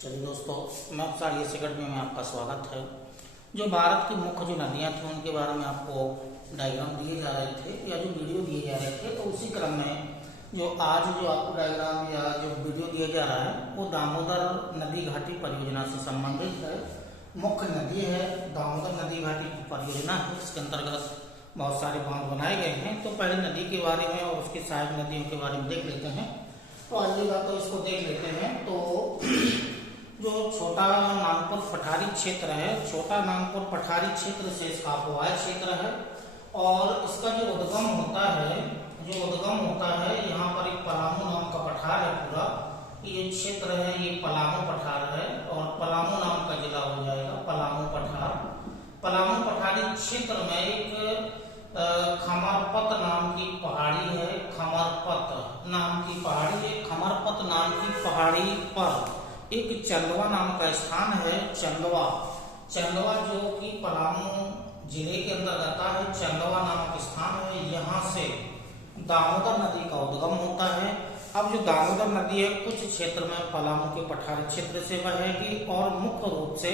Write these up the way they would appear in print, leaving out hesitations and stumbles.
चलिए दोस्तों, मैं इस अकेडमी में आपका स्वागत है। जो भारत की मुख्य जो नदियाँ थी उनके बारे में आपको डायग्राम दिए जा रहे थे या जो वीडियो दिए जा रहे थे, तो उसी क्रम में जो आज जो आपको डायग्राम या जो वीडियो दिया जा रहा है वो दामोदर नदी घाटी परियोजना से संबंधित है। मुख्य नदी है दामोदर नदी घाटी की परियोजना है। इसके अंतर्गत बहुत सारे बांध बनाए गए हैं। तो पहले नदी के बारे में और उसकी सहायक नदियों के बारे में देख लेते हैं। तो अगली बात तो इसको देख लेते हैं। तो जो छोटा नागपुर पठारी क्षेत्र है, छोटा नागपुर पठारी क्षेत्र से इसका अपवाय क्षेत्र है और इसका जो उद्गम होता है यहाँ पर एक पलामू नाम का पठार है। पूरा ये क्षेत्र है, ये पलामू पठार है और पलामू नाम का जिला हो जाएगा पलामू पठार। पलामू पठारी क्षेत्र में एक खमरपत नाम की पहाड़ी है। खमरपत नाम की पहाड़ी है। खमरपत नाम की पहाड़ी पर एक चंदवा नाम का स्थान है। चंदवा जो कि पलामू जिले के अंदर आता है। चंदवा नामक स्थान है। यहाँ से दामोदर नदी का उद्गम होता है। अब जो दामोदर नदी है कुछ क्षेत्र में पलामू के पठारी क्षेत्र से बहेगी और मुख्य रूप से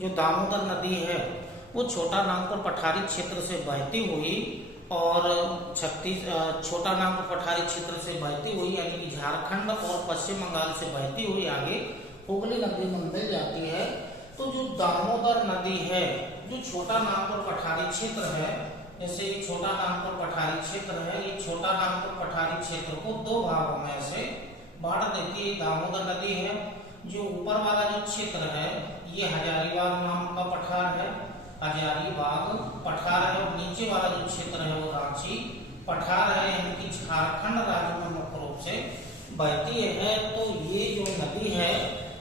जो दामोदर नदी है वो छोटा नागपुर पठारी क्षेत्र से बहती हुई और छोटा नागपुर पठारी क्षेत्र से बहती हुई यानी कि झारखंड और पश्चिम बंगाल से बहती हुई आगे हुगली नदी में मिल जाती है। तो जो दामोदर नदी है, जो छोटा नागपुर पठारी क्षेत्र है, जैसे ये छोटा नागपुर पठारी क्षेत्र है, ये छोटा नागपुर पठारी क्षेत्र को दो भागों में ऐसे बांट देती है। दामोदर नदी है। जो ऊपर वाला जो क्षेत्र है ये हजारीबाग नाम का पठार है, हजारीबाग पठार है और नीचे वाला जो क्षेत्र है वो रांची पठार है, यानी कि झारखंड राज्य में मुख्य रूप से बहती है। तो ये जो नदी है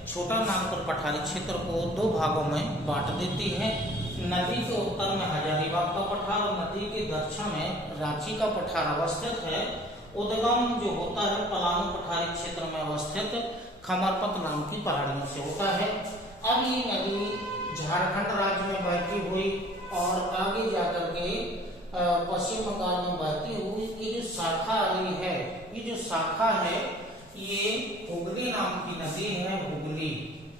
छोटा नागपुर पठारी क्षेत्र को दो भागों में बांट देती है। नदी के उत्तर में हजारीबाग का पठार और नदी के दक्षिण में रांची का पठार अवस्थित है। उद्गम जो होता है पलामू पठारी क्षेत्र में अवस्थित खमरपत नाम की पहाड़ियों से होता है। अब ये नदी झारखंड राज्य में बहती हुई और आगे जाकर के पश्चिम बंगाल में बहती हुई ये जो शाखा आई है, ये जो शाखा है ये हुगली नाम की नदी है। हुगली,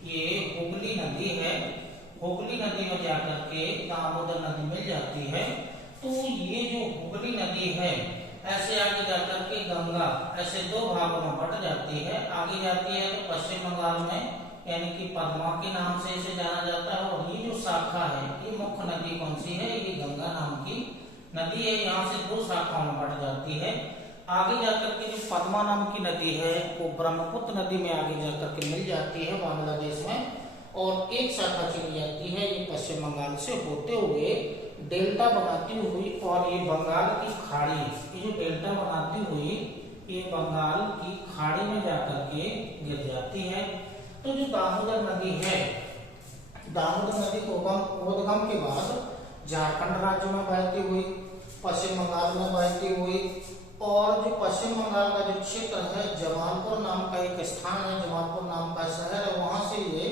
ये हुगली नदी है। हुगली नदी में जाकर के दामोदर नदी मिल जाती है। तो ये जो हुगली नदी है ऐसे आगे जाकर के गंगा ऐसे दो भागों में बट जाती है। आगे जाती है तो पश्चिम बंगाल में यानी कि पद्मा के नाम से इसे जाना जाता है। और ये जो शाखा है ये मुख्य नदी कौन सी है? ये गंगा नाम की नदी है। यहाँ से दो शाखाओं में बट जाती है। आगे जाकर के जो पद्मा नाम की नदी है वो ब्रह्मपुत्र नदी में आगे जाकर के मिल जाती है बांग्लादेश में और एक शाखा चली जाती है ये पश्चिम बंगाल से होते हुए डेल्टा बनाती हुई और ये बंगाल की खाड़ी, ये जो डेल्टा बनाती हुई ये बंगाल की खाड़ी में जाकर के गिर जाती है। तो जो दामोदर नदी है, दामोदर नदी उद्गम के बाद झारखंड राज्य में बहती हुई, पश्चिम बंगाल में बहती हुई और जो पश्चिम बंगाल का जो क्षेत्र है जमालपुर नाम का एक स्थान है, जमालपुर नाम का शहर है, वहां से ये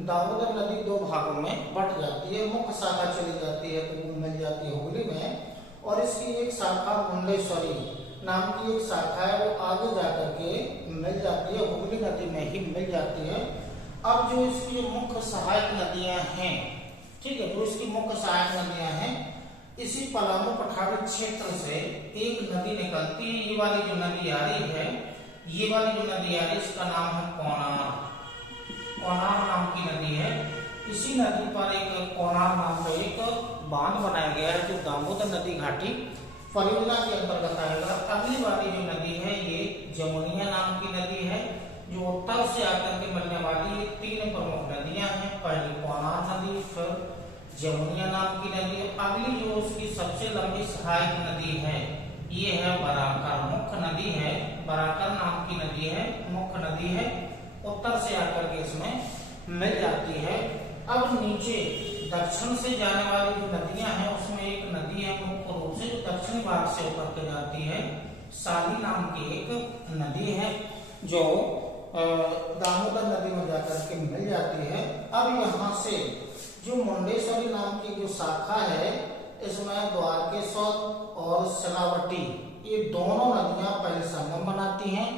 दामोदर नदी दो भागों में बट जाती है। मुख्य शाखा चली जाती है तो वो मिल जाती है हुगली में और इसकी एक शाखा मुंडेश्वरी नाम की एक शाखा है वो आगे जाकर के मिल जाती है, हुगली नदी में ही मिल जाती है। अब जो इसकी मुख्य सहायक नदियां हैं, ठीक है, जो इसकी मुख्य सहायक नदियां हैं इसी पलामू पठारी क्षेत्र से एक नदी निकलती है। ये वाली जो नदी आ रही है, ये वाली जो नदी आ रही है इसका नाम है कोनार। कोनार नाम की नदी है। इसी नदी पर एक कोनार नाम का एक बांध बनाया गया है जो दामोदर नदी घाटी परियोजना के अंतर्गत आएगा। अगली वाली जो नदी है ये जमुनिया नाम की नदी है जो उत्तर से आकर के मिलने वाली तीन प्रमुख नदियां हैं। पहली कोनार नदी, फिर जमुनिया नाम की नदी। अगली जो उसकी सबसे लंबी सहायक नदी है ये है बराकर, मुख्य नदी है। बराकर नाम की नदी है, मुख्य नदी है, उत्तर से आकर के इसमें मिल जाती है। अब नीचे दक्षिण से जाने वाली जो नदियां हैं उसमें एक नदी है मुख्य रूप से जो दक्षिणी भाग से होकर के जाती है, साली नाम की एक नदी है जो दामोदर नदी में जाकर के मिल जाती है। अब यहाँ से जो मुंडेश्वरी नाम की जो शाखा है इसमें द्वारकेश्वर और सलावटी ये दोनों नदियां पहले संगम बनाती हैं।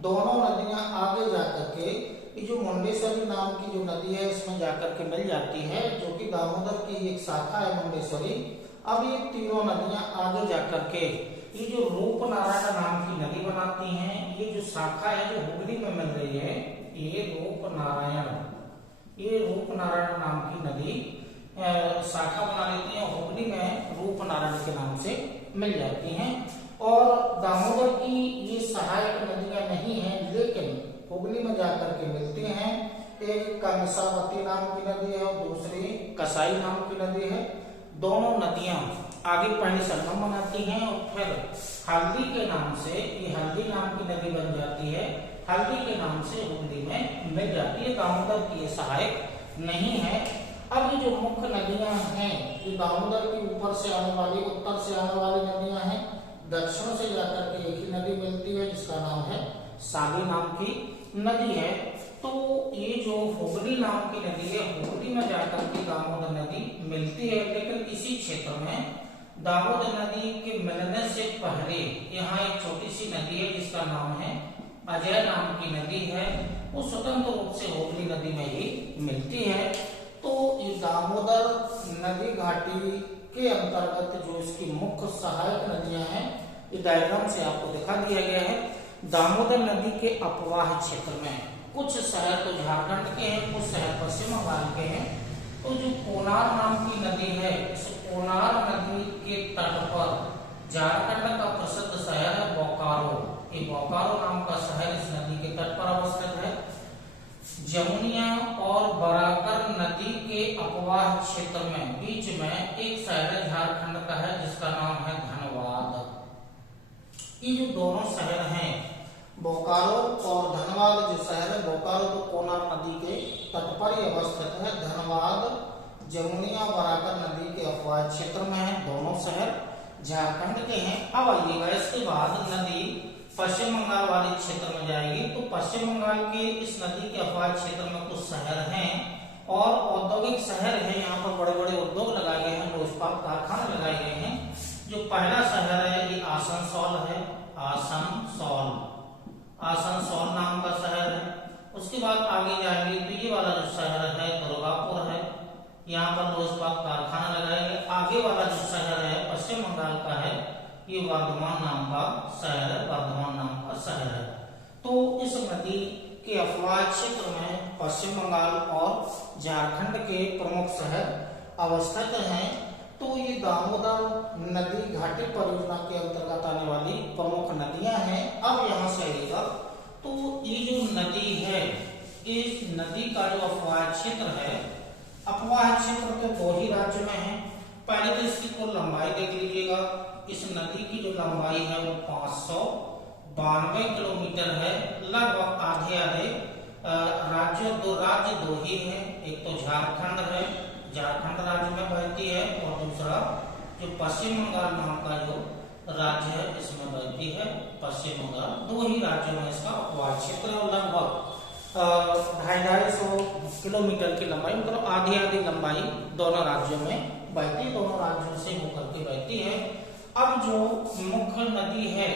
दोनों नदियां आगे जाकर के ये जो मुंडेश्वरी नाम की में जाकर के मिल जाती है, जो कि दामोदर की एक शाखा है मुंडेश्वरी। अब ये तीनों नदियां आगे जाकर के ये जो रूपनारायण नाम की नदी बनाती हैं, ये जो शाखा है जो हुगली में मिल रही है, ये रूपनारायण नाम की नदी शाखा बना लेती है, हुगली में रूपनारायण के नाम से मिल जाती हैं। और दामोदर की ये सहायक नदियां नहीं हैं, लेकिन हुगली में जाकर के मिलती हैं। एक कंसावती नाम की नदी है और दूसरी कसाई नाम की नदी है। दोनों नदियां आगे पहले संगम बनाती हैं और फिर हल्दी के नाम से, ये हल्दी नाम की नदी बन जाती है, हल्दी के नाम से हुगली में मिल जाती है। दामोदर की ये सहायक नहीं है। अब ये जो मुख्य नदियां हैं, ये दामोदर के ऊपर से आने वाली, उत्तर से आने वाली नदियां हैं, दक्षिण से जाकर के एक ही नदी मिलती है जिसका नाम है सागी नाम की नदी है। तो ये जो हुगली नाम की नदी है, हुगली में जाकर के दामोदर नदी मिलती है, लेकिन इसी क्षेत्र में दामोदर नदी के मिलने से पहले यहाँ एक छोटी सी नदी है जिसका नाम है अजय नाम की नदी है, वो स्वतंत्र रूप से हुगली नदी में ही मिलती है। तो ये दामोदर नदी घाटी के अंतर्गत जो इसकी मुख्य सहायक नदियां हैं, ये डायग्राम से आपको दिखा दिया गया है। दामोदर नदी के अपवाह क्षेत्र में कुछ शहर तो झारखंड के हैं, कुछ शहर पश्चिम बंगाल के हैं। तो जो कोनार नाम की नदी है, इस कोनार नदी के तट पर झारखंड का प्रसिद्ध शहर है बोकारो। ये बोकारो नाम का शहर इस नदी के तट पर अवस्थित है। जमुनिया और बराकर नदी के अपवाह क्षेत्र में बीच में एक शहर झारखंड का है जिसका नाम है धनबाद। ये जो दोनों शहर हैं, बोकारो और धनबाद, जो शहर है बोकारो तो कोनार नदी के तट पर ही अवस्थित है, धनबाद जमुनिया बराकर नदी के अपवाह क्षेत्र में है। दोनों शहर झारखंड के हैं। अब आइएगा, इसके बाद नदी पश्चिम बंगाल वाले क्षेत्र में जाएगी। तो पश्चिम बंगाल के इस नदी के अपवाह क्षेत्र में कुछ शहर हैं और औद्योगिक शहर है। यहाँ पर बड़े बड़े उद्योग लगाए गए हैं, इस्पात कारखाने लगाए गए हैं। जो पहला शहर है ये आसनसोल है, आसनसोल नाम का शहर है। उसके बाद आगे जाएंगे तो ये वाला जो शहर है दुर्गापुर है, यहाँ पर लोह इस्पात कारखाना लगाए गए। आगे वाला जो शहर है पश्चिम बंगाल का है, ये वर्धमान नाम का शहर है, वर्धमान नाम का शहर है। तो इस नदी के अपवाह क्षेत्र में पश्चिम बंगाल और झारखंड के प्रमुख शहर अवस्थित हैं। तो ये दामोदर नदी घाटी परियोजना के अंतर्गत आने वाली प्रमुख नदियां हैं। अब यहाँ से आइएगा, तो ये जो नदी है, इस नदी का जो अपवाह क्षेत्र है, अपवाह क्षेत्र तो दो ही राज्य में है। पहले तो इसकी कुल लंबाई देख लीजिएगा। इस नदी की जो लंबाई है वो 592 किलोमीटर है। लगभग आधे राज्य दो ही है, एक तो झारखंड है, झारखंड राज्य में बहती है, और दूसरा जो पश्चिम बंगाल नाम का जो राज्य है इसमें बहती है पश्चिम बंगाल। दो ही राज्यों में इसका अपवाह क्षेत्र है। लगभग 250 किलोमीटर की लंबाई, मतलब आधी लंबाई दोनों राज्यों में बहती, दोनों राज्यों से होकर के बहती है। अब जो मुख्य नदी है,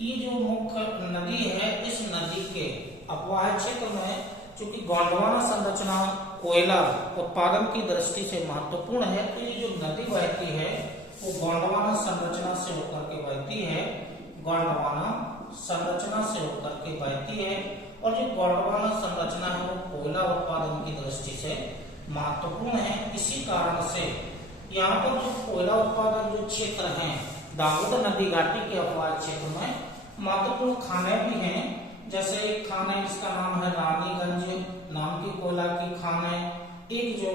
ये जो मुख्य नदी है, इस नदी के अपवाह क्षेत्र में चूंकि गोंडवाना संरचना कोयला उत्पादन की दृष्टि से महत्वपूर्ण है, तो ये जो नदी बहती है वो गोंडवाना संरचना से होकर के बहती है, गोंडवाना संरचना से होकर के बहती है। और जो गोंडवाना संरचना है वो कोयला उत्पादन की दृष्टि से महत्वपूर्ण है। इसी कारण से यहाँ पर जो कोयला उत्पादन जो क्षेत्र है दामोदर नदी घाटी के अपवाह क्षेत्र में महत्वपूर्ण खाने भी हैं। जैसे एक खान है जिसका नाम है रानीगंज नाम की कोयला की खान है। एक जो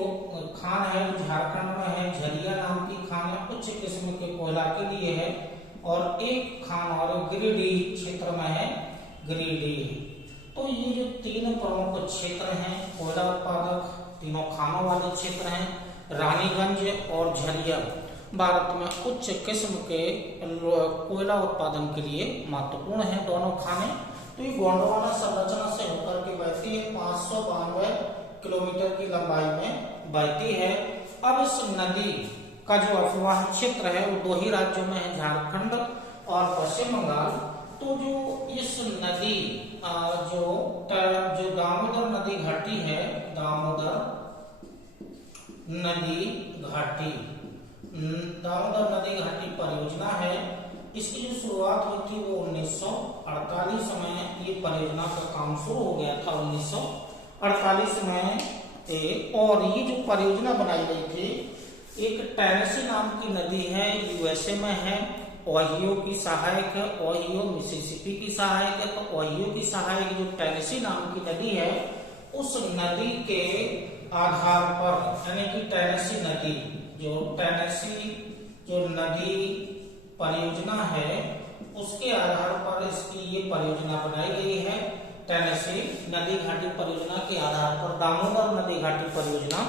खान है वो झारखंड में है, झरिया नाम की खान है, उच्च किस्म के कोयला के लिए है। और एक खान और गिरिडीह क्षेत्र में है, गिरिडीह। तो ये जो तीन प्रमुख क्षेत्र हैं कोयला उत्पादक, तीनों खानों वाले क्षेत्र हैं, रानीगंज और झरिया भारत में उच्च किस्म के कोयला उत्पादन के लिए महत्वपूर्ण है दोनों खाने। तो ये गोंडवाना संरचना से होकर के बहती है, 592 किलोमीटर की लंबाई में बहती है। अब इस नदी का जो अपवाह क्षेत्र है वो दो ही राज्यों में है, झारखंड और पश्चिम बंगाल। तो जो इस नदी जो दामोदर नदी घाटी है, दामोदर नदी घाटी, दामोदर नदी घाटी परियोजना है। इसकी जो शुरुआत हुई थी वो 1948 में ये परियोजना का काम शुरू हो गया था 1948 में। और ये जो परियोजना बनाई गई थी, एक टेनेसी नाम की नदी है, यूएसए में है, ओहियो की सहायक है, ओहियो मिसिसिपी की सहायक है। तो ओहियो की सहायक जो टेनेसी नाम की नदी है, उस नदी के आधार पर, यानी कि टेनेसी नदी, जो टेनेसी जो नदी परियोजना है उसके आधार पर इसकी ये परियोजना बनाई गई है। टेनेसी नदी घाटी परियोजना के आधार पर दामोदर नदी घाटी परियोजना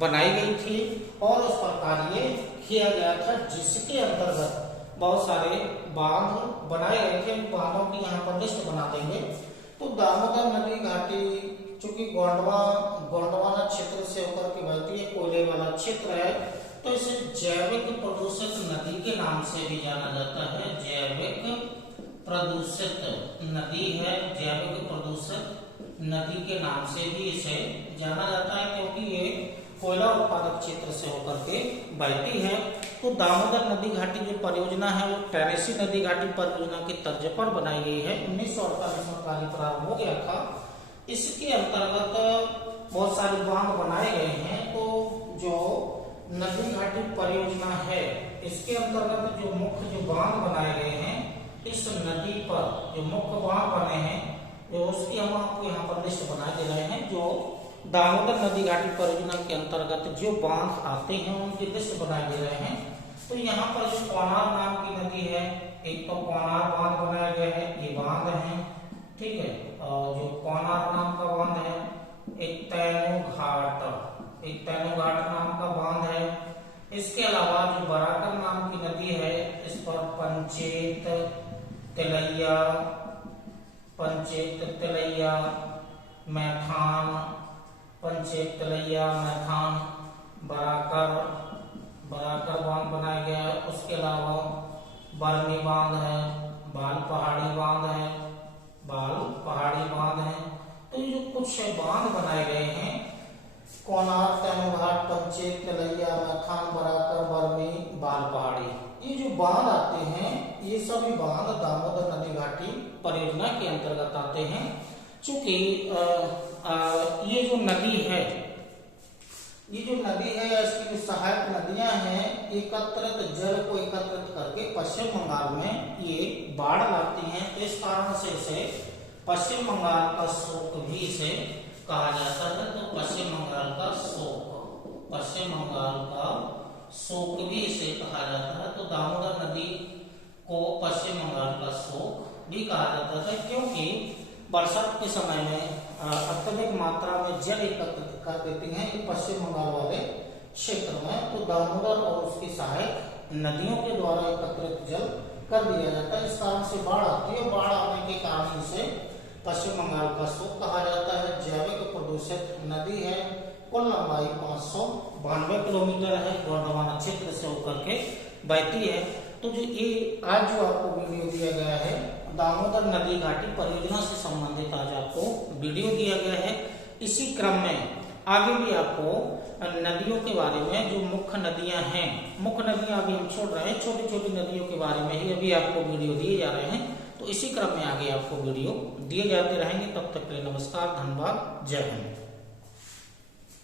बनाई गई थी और उस पर कार्य किया गया था, जिसके अंतर्गत बहुत सारे बांध बनाए गए थे। बांधों की यहाँ पर लिस्ट बना देंगे। तो दामोदर नदी घाटी चूंकि गोंडवाना क्षेत्र से होकर के बहती है, कोयले वाला क्षेत्र है, तो इसे जैविक प्रदूषित नदी के नाम से भी जाना जाता है। जैविक प्रदूषित नदी है, जैविक प्रदूषित नदी के नाम से भी इसे जाना जाता है, क्योंकि ये कोयला उत्पादक क्षेत्र से होकर के बहती है। तो दामोदर नदी घाटी जो परियोजना है वो टेनेसी नदी घाटी परियोजना के तर्ज पर बनाई गई है। 1948 में कार्य प्रारंभ हो गया था। इसके अंतर्गत बहुत सारे बांध बनाए गए हैं। तो जो नदी घाटी परियोजना है, इसके अंतर्गत जो मुख्य जो बांध बनाए गए हैं, इस नदी पर जो मुख्य बांध बने हैं, जो उसकी हम आपको यहाँ पर लिस्ट बना दे रहे हैं। जो दामोदर नदी घाटी परियोजना के अंतर्गत जो बांध आते हैं उनकी लिस्ट बनाए दे रहे हैं। तो यहाँ पर जो कोनार नाम की नदी है, एक तो कोनार बांध बनाया गया है, ये बांध है, ठीक है। और जो कोनार नाम का बांध है, एक तैनो घाट नाम का बांध है। इसके अलावा जो बराकर नाम की नदी है, इस पर पंचेत तिलैया मैथान बराकर बांध बनाया गया है। उसके अलावा बर्मी बांध है, बाल पहाड़ी बांध है। तो ये जो कुछ बांध बनाए गए हैं, कोनार, तैनो घाट, पंचेत, तिलैया, मैथान, बराकर, बर्मी, बाल पहाड़ी, ये जो बांध आते हैं, ये सभी बांध दामोदर नदी घाटी परियोजना के अंतर्गत आते हैं। चूंकि ये जो नदी है, इसकी जो सहायक नदियां हैं, एकत्रित जल को एकत्रित करके पश्चिम बंगाल में ये बाढ़ लाती हैं। तो इस कारण से इसे पश्चिम बंगाल का शोक भी इसे कहा जाता है। तो पश्चिम बंगाल का शोक भी इसे कहा जाता है। तो दामोदर नदी को पश्चिम बंगाल का शोक भी कहा जाता है, क्योंकि बरसात के समय में अत्यधिक मात्रा में जल एकत्रित कर देती हैं ये पश्चिम बंगाल वाले क्षेत्र में। तो दामोदर और उसकी सहायक नदियों के द्वारा एकत्रित जल कर दिया जाता है। इस कारण से बाढ़ आती है। बाढ़ आने के कारण इसे पश्चिम बंगाल का शोक कहा जाता है। जैविक प्रदूषित नदी है, कुल लंबाई 592 किलोमीटर है, गोंडवाना क्षेत्र से होकर के बहती है। तो जो ये आज जो आपको वीडियो दिया गया है, दामोदर नदी घाटी परियोजना से संबंधित आज आपको वीडियो दिया गया है। इसी क्रम में आगे भी आपको नदियों के बारे में, जो मुख्य नदियां हैं, मुख्य नदियां अभी हम छोड़ रहे हैं, छोटी छोटी नदियों के बारे में ही अभी आपको वीडियो दिए जा रहे हैं। तो इसी क्रम में आगे आपको वीडियो दिए जाते रहेंगे। तब तक के लिए नमस्कार, धन्यवाद, जय हिंद।